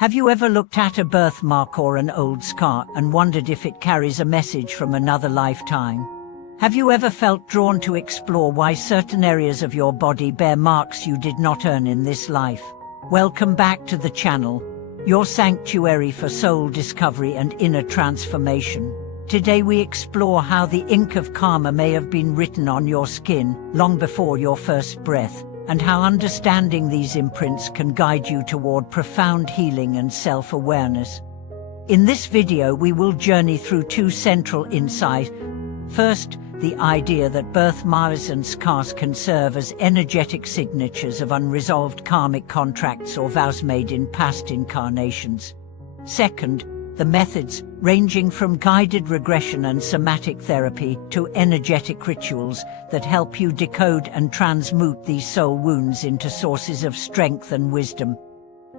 Have you ever looked at a birthmark or an old scar and wondered if it carries a message from another lifetime? Have you ever felt drawn to explore why certain areas of your body bear marks you did not earn in this life? Welcome back to the channel, your sanctuary for soul discovery and inner transformation. Today we explore how the ink of karma may have been written on your skin long before your first breath, and how understanding these imprints can guide you toward profound healing and self-awareness. In this video we will journey through two central insights. First, the idea that birthmarks and scars can serve as energetic signatures of unresolved karmic contracts or vows made in past incarnations. Second, the methods, ranging from guided regression and somatic therapy to energetic rituals that help you decode and transmute these soul wounds into sources of strength and wisdom.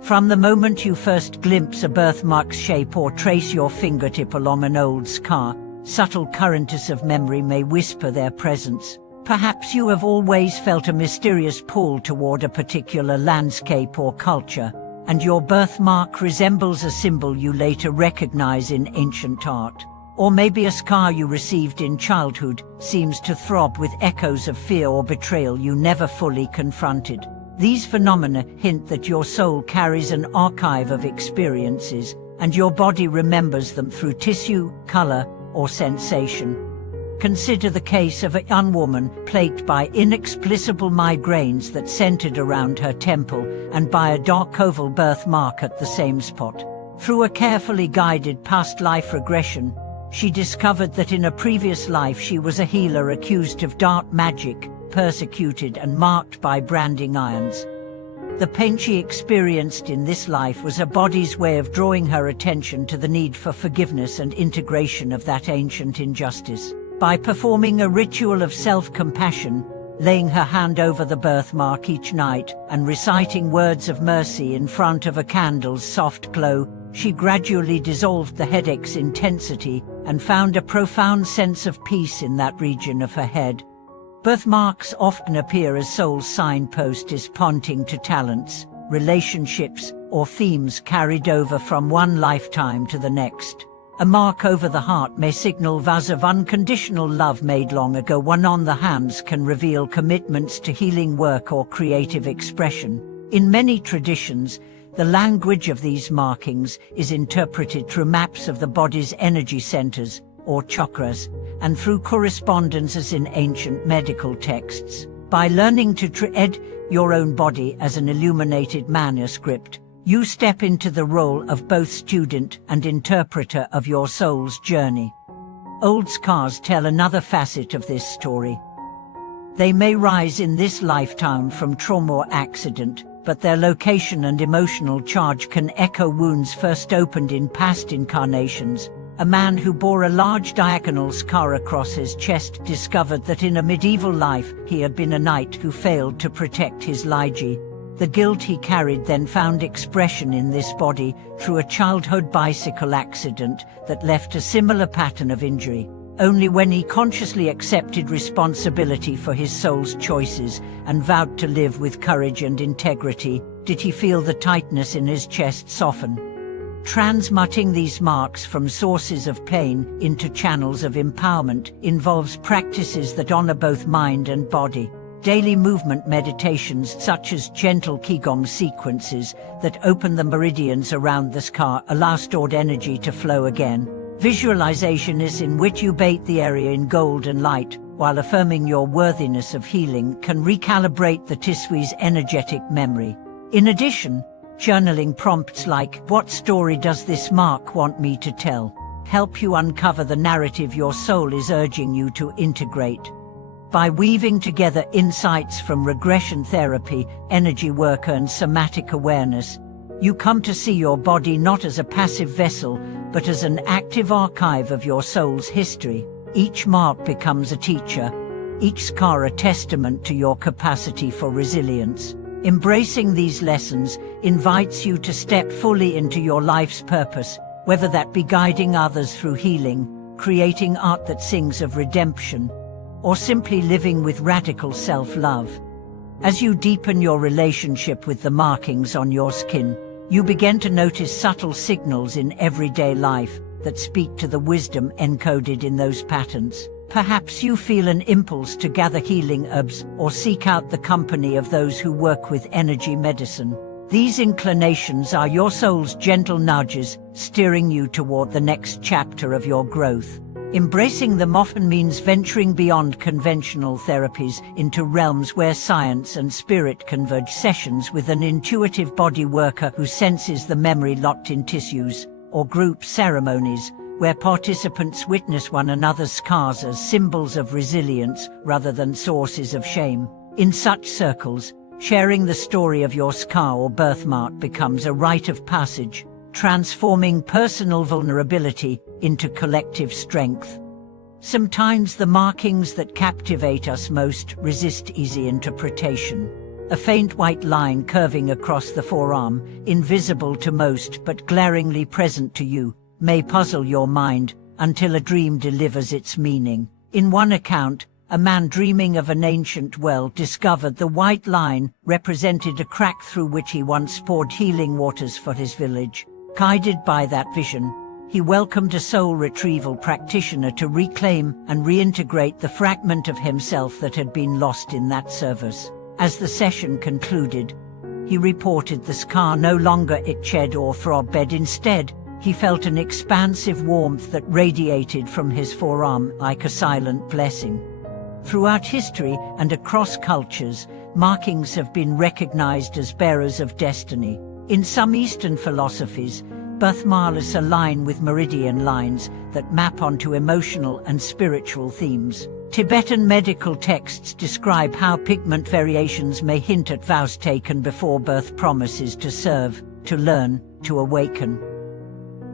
From the moment you first glimpse a birthmark's shape or trace your fingertip along an old scar, subtle currents of memory may whisper their presence. Perhaps you have always felt a mysterious pull toward a particular landscape or culture, and your birthmark resembles a symbol you later recognize in ancient art. Or maybe a scar you received in childhood seems to throb with echoes of fear or betrayal you never fully confronted. These phenomena hint that your soul carries an archive of experiences, and your body remembers them through tissue, color, or sensation. Consider the case of a young woman plagued by inexplicable migraines that centered around her temple and by a dark oval birthmark at the same spot. Through a carefully guided past life regression, she discovered that in a previous life she was a healer accused of dark magic, persecuted and marked by branding irons. The pain she experienced in this life was her body's way of drawing her attention to the need for forgiveness and integration of that ancient injustice. By performing a ritual of self-compassion, laying her hand over the birthmark each night and reciting words of mercy in front of a candle's soft glow, she gradually dissolved the headache's intensity and found a profound sense of peace in that region of her head. Birthmarks often appear as soul signposts pointing to talents, relationships, or themes carried over from one lifetime to the next. A mark over the heart may signal vows of unconditional love made long ago. One on the hands can reveal commitments to healing work or creative expression. In many traditions, the language of these markings is interpreted through maps of the body's energy centers, or chakras, and through correspondences in ancient medical texts. By learning to tread your own body as an illuminated manuscript, you step into the role of both student and interpreter of your soul's journey. Old scars tell another facet of this story. They may rise in this lifetime from trauma or accident, but their location and emotional charge can echo wounds first opened in past incarnations. A man who bore a large diagonal scar across his chest discovered that in a medieval life he had been a knight who failed to protect his liege. The guilt he carried then found expression in this body through a childhood bicycle accident that left a similar pattern of injury. Only when he consciously accepted responsibility for his soul's choices and vowed to live with courage and integrity did he feel the tightness in his chest soften. Transmuting these marks from sources of pain into channels of empowerment involves practices that honor both mind and body. Daily movement meditations such as gentle Qigong sequences that open the meridians around the scar allow stored energy to flow again. Visualization is in which you bathe the area in golden light, while affirming your worthiness of healing can recalibrate the tissue's energetic memory. In addition, journaling prompts like, "What story does this mark want me to tell?" help you uncover the narrative your soul is urging you to integrate. By weaving together insights from regression therapy, energy work and somatic awareness, you come to see your body not as a passive vessel, but as an active archive of your soul's history. Each mark becomes a teacher, each scar a testament to your capacity for resilience. Embracing these lessons invites you to step fully into your life's purpose, whether that be guiding others through healing, creating art that sings of redemption, or simply living with radical self-love. As you deepen your relationship with the markings on your skin, You begin to notice subtle signals in everyday life that speak to the wisdom encoded in those patterns. Perhaps you feel an impulse to gather healing herbs or seek out the company of those who work with energy medicine. These inclinations are your soul's gentle nudges, steering you toward the next chapter of your growth. Embracing them often means venturing beyond conventional therapies into realms where science and spirit converge. Sessions with an intuitive body worker who senses the memory locked in tissues, or group ceremonies, where participants witness one another's scars as symbols of resilience rather than sources of shame. In such circles, sharing the story of your scar or birthmark becomes a rite of passage, transforming personal vulnerability into collective strength. Sometimes the markings that captivate us most resist easy interpretation. A faint white line curving across the forearm, invisible to most but glaringly present to you, may puzzle your mind until a dream delivers its meaning. In one account, a man dreaming of an ancient well discovered the white line represented a crack through which he once poured healing waters for his village. Guided by that vision, he welcomed a soul retrieval practitioner to reclaim and reintegrate the fragment of himself that had been lost in that service. As the session concluded, he reported the scar no longer itched or throbbed. Instead, he felt an expansive warmth that radiated from his forearm like a silent blessing. Throughout history and across cultures, markings have been recognized as bearers of destiny. In some Eastern philosophies, birthmarks align with meridian lines that map onto emotional and spiritual themes. Tibetan medical texts describe how pigment variations may hint at vows taken before birth, promises to serve, to learn, to awaken.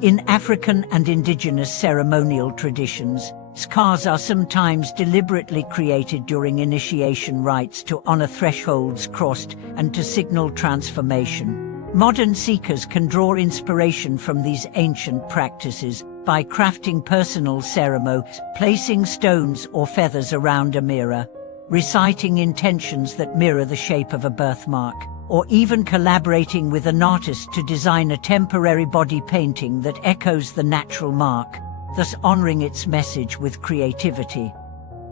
In African and indigenous ceremonial traditions, scars are sometimes deliberately created during initiation rites to honor thresholds crossed and to signal transformation. Modern seekers can draw inspiration from these ancient practices by crafting personal ceremonies, placing stones or feathers around a mirror, reciting intentions that mirror the shape of a birthmark, or even collaborating with an artist to design a temporary body painting that echoes the natural mark, thus honoring its message with creativity.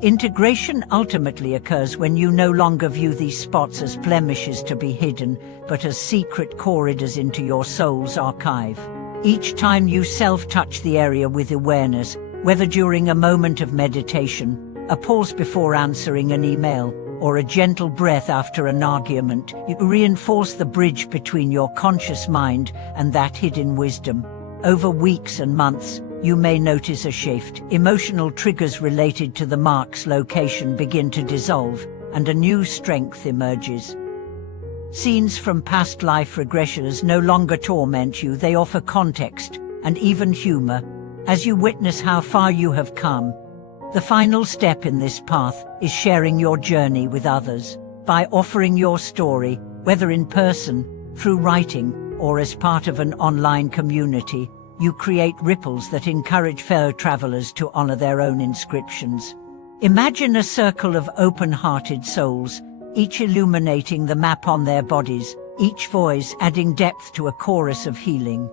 Integration ultimately occurs when you no longer view these spots as blemishes to be hidden, but as secret corridors into your soul's archive. Each time you self-touch the area with awareness, whether during a moment of meditation, a pause before answering an email, or a gentle breath after an argument, you reinforce the bridge between your conscious mind and that hidden wisdom. Over weeks and months, you may notice a shift. Emotional triggers related to the mark's location begin to dissolve, and a new strength emerges. Scenes from past life regressions no longer torment you, they offer context, and even humor, as you witness how far you have come. The final step in this path is sharing your journey with others. By offering your story, whether in person, through writing, or as part of an online community, you create ripples that encourage fellow travelers to honor their own inscriptions. Imagine a circle of open-hearted souls, each illuminating the map on their bodies, each voice adding depth to a chorus of healing.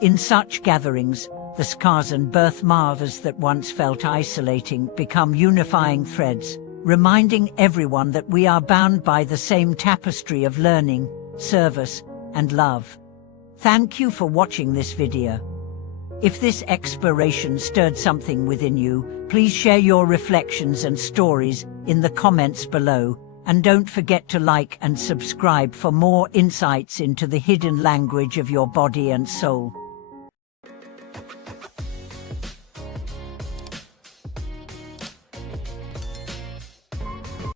In such gatherings, the scars and birthmarks that once felt isolating become unifying threads, reminding everyone that we are bound by the same tapestry of learning, service, and love. Thank you for watching this video. If this exploration stirred something within you, please share your reflections and stories in the comments below, and don't forget to like and subscribe for more insights into the hidden language of your body and soul.